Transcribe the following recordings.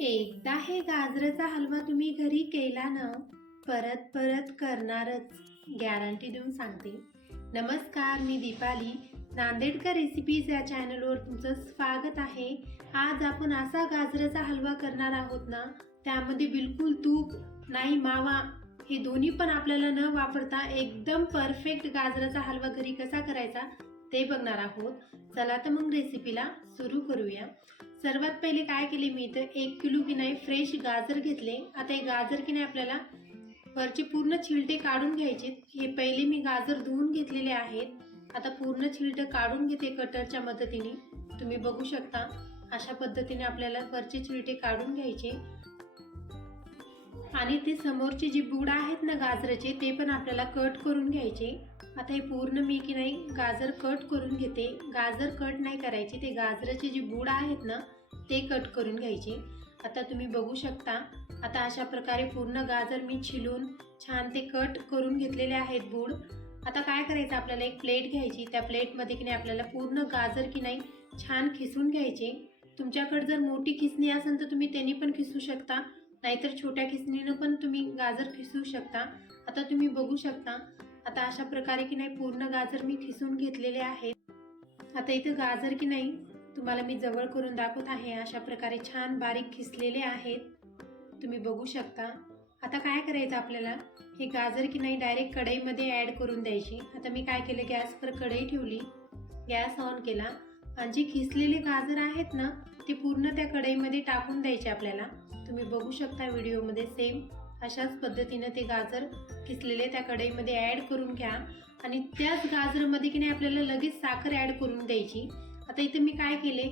एकदा हे गाजराचा हलवा तुम्ही घरी केला ना परत परत करणारच. गॅरंटी देऊन सांगते. नमस्कार मी दीपाली. नांदेडकर रेसिपीज या चॅनलवर तुमचं स्वागत आहे. आज आपण असा गाजराचा हलवा करणार आहोत ना त्यामध्ये बिलकुल तूप नाही मावा हे दोन्ही पण आपल्याला न वापरता एकदम परफेक्ट गाजराचा हलवा घरी कसा करायचा ते बघणार आहोत. चला तर मग रेसिपीला सुरू करूया. सर्वात पहिले काय केले मी इथं? एक किलो की नाही फ्रेश गाजर घेतले. आता हे गाजर की नाही आपल्याला वरचे पूर्ण छिलटे काढून घ्यायचे हे पहिले मी गाजर धुवून घेतलेले आहेत. आता पूर्ण छिलटे काढून घेते कटरच्या मदतीने. तुम्ही बघू शकता अशा पद्धतीने आपल्याला वरचे छिलटे काढून घ्यायचे. आणि ते समोरचे जे बुड आहेत ना गाजराचे ते पण आपल्याला कट करून घ्यायचे. आता हे पूर्ण मी की नाही गाजर कट करून घेते. गाजर कट नाही करायचे ते गाजराचे जे बुड आहेत ना ते कट करून घ्यायचे. आता तुम्ही बघू शकता आता अशा प्रकारे पूर्ण गाजर मी छिलून छान ते कट करून घेतलेले आहेत बूड आता काय करायचं आपल्याला एक प्लेट घ्यायची. त्या प्लेटमध्ये की नाही आपल्याला पूर्ण गाजर की नाही छान खिसून घ्यायचे. तुमच्याकडे जर मोठी खिसणी असेल तर तुम्ही त्यांनी पण खिसू शकता. नाहीतर छोट्या खिसणीनं पण तुम्ही गाजर खिसू शकता. आता तुम्ही बघू शकता आता अशा प्रकारे की नाही पूर्ण गाजर मी खिसून घेतलेले आहेत. आता इथं गाजर की नाही तुम्हाला मी जवळ करून दाखवत आहे. अशा प्रकारे छान बारीक खिसलेले आहेत. तुम्ही बघू शकता. आता काय करायचं आपल्याला? हे गाजर की नाही डायरेक्ट कढईमध्ये ॲड करून द्यायची. आता मी काय केलं गॅसवर कढई ठेवली. गॅस ऑन केला. आणि जे खिसलेले गाजर आहेत ना ते पूर्ण त्या कढईमध्ये टाकून द्यायचे आपल्याला. तुम्ही बघू शकता व्हिडिओमध्ये सेम अशाच पद्धतीनं ते गाजर किसलेले त्या कढईमध्ये ॲड करून घ्या. आणि त्याच गाजरमध्ये की नाही आपल्याला लगेच साखर ॲड करून द्यायची. आता इथं मी काय केले?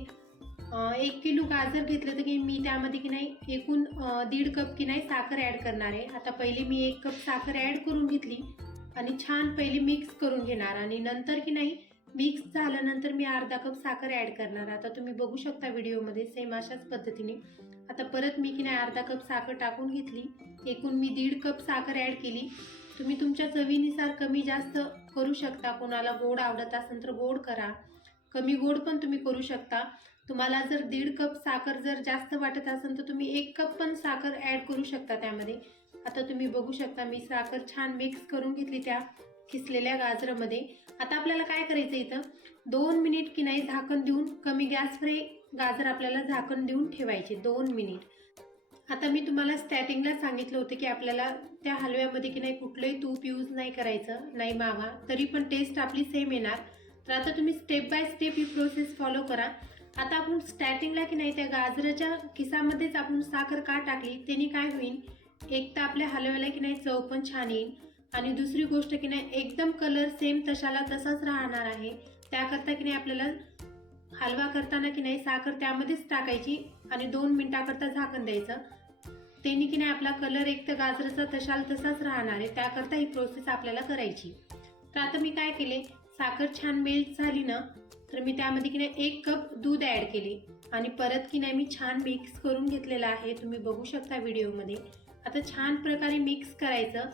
एक किलो गाजर घेतलं तर की मी त्यामध्ये की नाही एकूण दीड कप की नाही साखर ॲड करणार आहे. आता पहिले मी एक कप साखर ॲड करून घेतली. आणि छान पहिले मिक्स करून घेणार. आणि नंतर की नाही मिक्स झाल्यानंतर मी अर्धा कप साखर ॲड करणार. आता तुम्ही बघू शकता व्हिडिओमध्ये सेम अशाच पद्धतीने. आता परत मी की नाही अर्धा कप साखर टाकून घेतली. एकूण मी दीड कप साखर ॲड केली. तुम्ही तुमच्या चवीनुसार कमी जास्त करू शकता. कोणाला गोड आवडत असेल तर गोड करा. कमी गोड पण तुम्ही करू शकता. तुम्हाला जर दीड कप साखर जर जास्त वाटत असेल तर तुम्ही एक कप पण साखर ॲड करू शकता त्यामध्ये. आता तुम्ही बघू शकता मी साखर छान मिक्स करून घेतली त्या किसलेल्या गाजरामध्ये. आता आपल्याला काय करायचं इथं? दोन मिनिट की नाही झाकण देऊन कमी गॅसवर हे गाजर आपल्याला झाकण देऊन ठेवायचे दोन मिनिट. आता मी तुम्हाला स्टार्टिंगला सांगितलं होतं की आपल्याला त्या हलव्यामध्ये की नाही कुठलंही तूप यूज नाही करायचं नाही मावा तरी पण टेस्ट आपली सेम येणार. तर आता तुम्ही स्टेप बाय स्टेप ही प्रोसेस फॉलो करा. आता आपण स्टार्टिंगला की नाही त्या गाजराच्या किसामध्येच आपण साखर का टाकली त्यांनी काय होईल? एक तर आपल्या हलव्याला की नाही चव पण छान येईल. आणि दुसरी गोष्ट की नाही एकदम कलर सेम तशाला तसाच राहणार आहे. त्याकरता की नाही आपल्याला हलवा करताना की नाही साखर त्यामध्येच टाकायची आणि दोन मिनिटाकरता झाकण द्यायचं. त्यांनी की नाही आपला कलर एक तर गाजराचा तशाला तसाच राहणार आहे. त्याकरता ही प्रोसेस आपल्याला करायची. तर आता मी काय केले साखर छान मेल्ट झाली ना तर मी त्यामध्ये की नाही एक कप दूध ॲड केले. आणि परत की नाही मी छान मिक्स करून घेतलेलं आहे. तुम्ही बघू शकता व्हिडिओमध्ये आता छान प्रकारे मिक्स करायचं.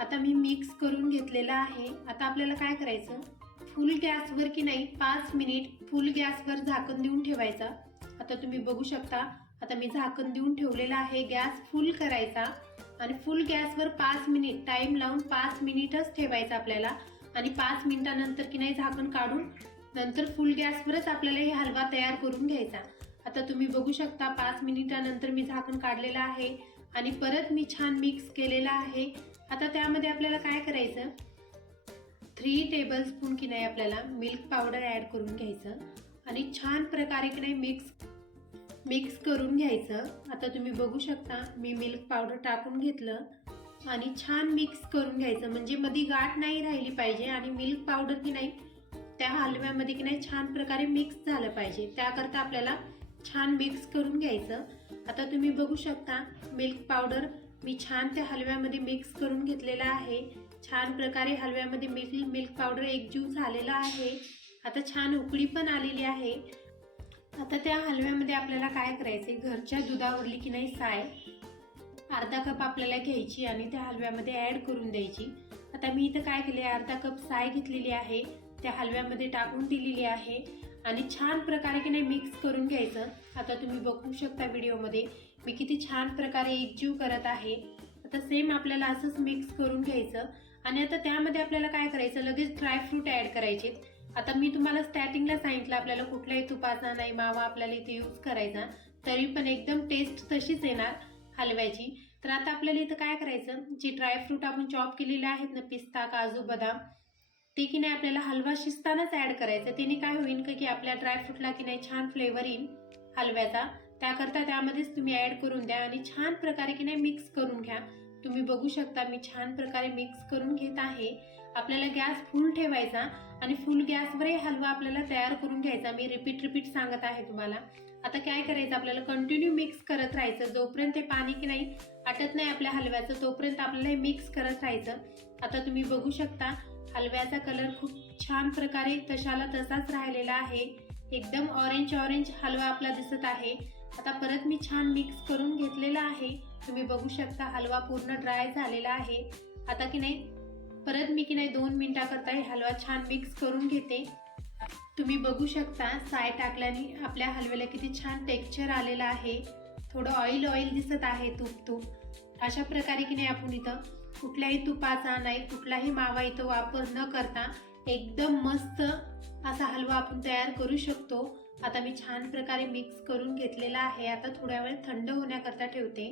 आता मी मिक्स करून घेतलेलं आहे. आता आपल्याला काय करायचं? फुल गॅसवर की नाही पाच मिनिट फुल गॅसवर झाकण देऊन ठेवायचा. आता तुम्ही बघू शकता आता मी झाकण देऊन ठेवलेला आहे. गॅस फुल करायचा आणि फुल गॅसवर पाच मिनिट टाइम लावून पाच मिनिटच ठेवायचा आपल्याला. आणि पाच मिनिटानंतर की नाही झाकण काढून नंतर फुल गॅसवरच आपल्याला हे हलवा तयार करून घ्यायचा. आता तुम्ही बघू शकता पाच मिनिटानंतर मी झाकण काढलेलं आहे. आणि परत मी छान मिक्स केलेला आहे. आता त्यामध्ये आपल्याला काय करायचं? थ्री टेबलस्पून की नाही आपल्याला मिल्क पावडर ॲड करून घ्यायचं आणि छान प्रकारे की नाही मिक्स मिक्स करून घ्यायचं. आता तुम्ही बघू शकता मी मिल्क पावडर टाकून घेतलं आणि छान मिक्स करून घ्यायचं. म्हणजे मध्ये गाठ नाही राहिली पाहिजे आणि मिल्क पावडर की नाही त्या हलव्यामध्ये की नाही छान प्रकारे मिक्स झालं पाहिजे. त्याकरता आपल्याला छान मिक्स करून घ्यायचं. आता तुम्ही बघू शकता मिल्क पावडर मी छान त्या हलव्यामध्ये मिक्स करून घेतलेला आहे. छान प्रकारे हलव्यामध्ये मिल्क मिल्क पावडर एकजीव झालेला आहे. आता छान उकळी पण आलेली आहे. आता त्या हलव्यामध्ये आपल्याला काय करायचे घरच्या दुधावरली की नाही साय अर्धा कप आपल्याला घ्यायची आणि त्या हलव्यामध्ये ॲड करून द्यायची. आता मी इथं काय केले अर्धा कप साय घेतलेली आहे. त्या हलव्यामध्ये टाकून दिलेली आहे. आणि छान प्रकारे की नाही मिक्स करून घ्यायचं. आता तुम्ही बघू शकता व्हिडिओमध्ये मी किती छान प्रकारे एकजीव करत आहे. आता सेम आपल्याला असंच मिक्स करून घ्यायचं. आणि आता त्यामध्ये आपल्याला काय करायचं? लगेच ड्रायफ्रूट ॲड करायचे. आता मी तुम्हाला स्टार्टिंगला सांगितलं आपल्याला कुठलाही तुपाचा नाही मावा आपल्याला इथे यूज करायचा. तरी पण एकदम टेस्ट तशीच येणार हलव्याची. तर आता आपल्याला इथं काय करायचं? जे ड्रायफ्रूट आपण चॉप केलेले आहेत ना पिस्ता काजू बदाम ते की नाही आपल्याला हलवा शिजतानाच ॲड करायचं. त्याने काय होईल का की आपल्या ड्रायफ्रूटला की नाही छान फ्लेवर येईल हलव्याचा. त्याकरता त्यामध्येच तुम्ही ॲड करून द्या आणि छान प्रकारे की नाही मिक्स करून घ्या. तुम्ही बघू शकता मी छान प्रकारे मिक्स करून घेत आहे. आपल्याला गॅस फुल ठेवायचा आणि फुल गॅसवरही हलवा आपल्याला तयार करून घ्यायचा. मी रिपीट रिपीट सांगत आहे तुम्हाला. आता काय करायचं? आपल्याला कंटिन्यू मिक्स करत राहायचं. जोपर्यंत ते पाणी की नाही आटत नाही आपल्या हलव्याचं तोपर्यंत आपल्याला हे मिक्स करत राहायचं. आता तुम्ही बघू शकता हलव्याचा कलर खूप छान प्रकारे तशाला तसाच राहिलेला आहे. एकदम ऑरेंज ऑरेंज हलवा आपला दिसत आहे. आता परत मी छान मिक्स करून घेतलेला आहे. तुम्ही बघू शकता हलवा पूर्ण ड्राय झालेला आहे. आता की नाही परत मी की नाही दोन मिनिटाकरता हे हलवा छान मिक्स करून घेते. तुम्ही बघू शकता साय टाकल्याने आपल्या हलव्याला किती छान टेक्स्चर आलेलं आहे. थोडं ऑइल ऑइल दिसत आहे तूप तूप. अशा प्रकारे की नाही आपण इथं कुठल्याही तुपाचा नाही कुठलाही मावा इथं वापर न करता एकदम मस्त असा हलवा आपण तयार करू शकतो. आता मी छान प्रकारे मिक्स करून घेतलेला आहे. आता थोड्या वेळ थंड होण्याकरता ठेवते.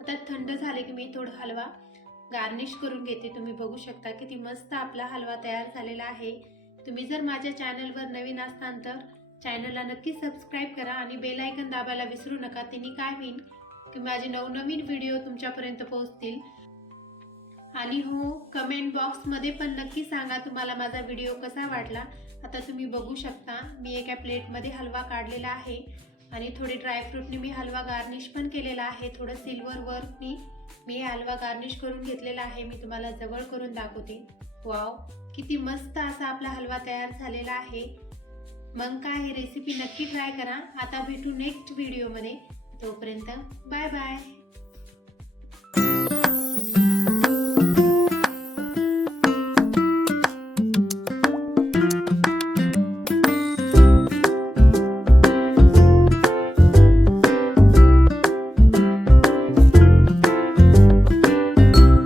आता थंड झाले की मी थोडं हलवा गार्निश करून घेते. तुम्ही बघू शकता किती मस्त आपला हलवा तयार झालेला आहे. तुम्ही जर माझ्या चॅनलवर नवीन असताल तर चॅनलला नक्की सबस्क्राईब करा आणि बेल आयकन दाबायला विसरू नका. तिने काय होईल की माझे नवनवीन व्हिडिओ तुमच्यापर्यंत पोहोचतील. आणि हो कमेंट बॉक्समध्ये पण नक्की सांगा तुम्हाला माझा व्हिडिओ कसा वाटला. आता तुम्ही बघू शकता मी एका प्लेटमध्ये हलवा काढलेला आहे. आणि थोडे ड्रायफ्रूटने मी हलवा गार्निश पण केलेला आहे. थोडं सिल्वर वर्कनी मी हे हलवा गार्निश करून घेतलेला आहे. मी तुम्हाला जवळ करून दाखवते. वाव किती मस्त असा आपला हलवा तयार झालेला आहे. मग काय हे रेसिपी नक्की ट्राय करा. आता भेटू नेक्स्ट व्हिडिओमध्ये तोपर्यंत बाय बाय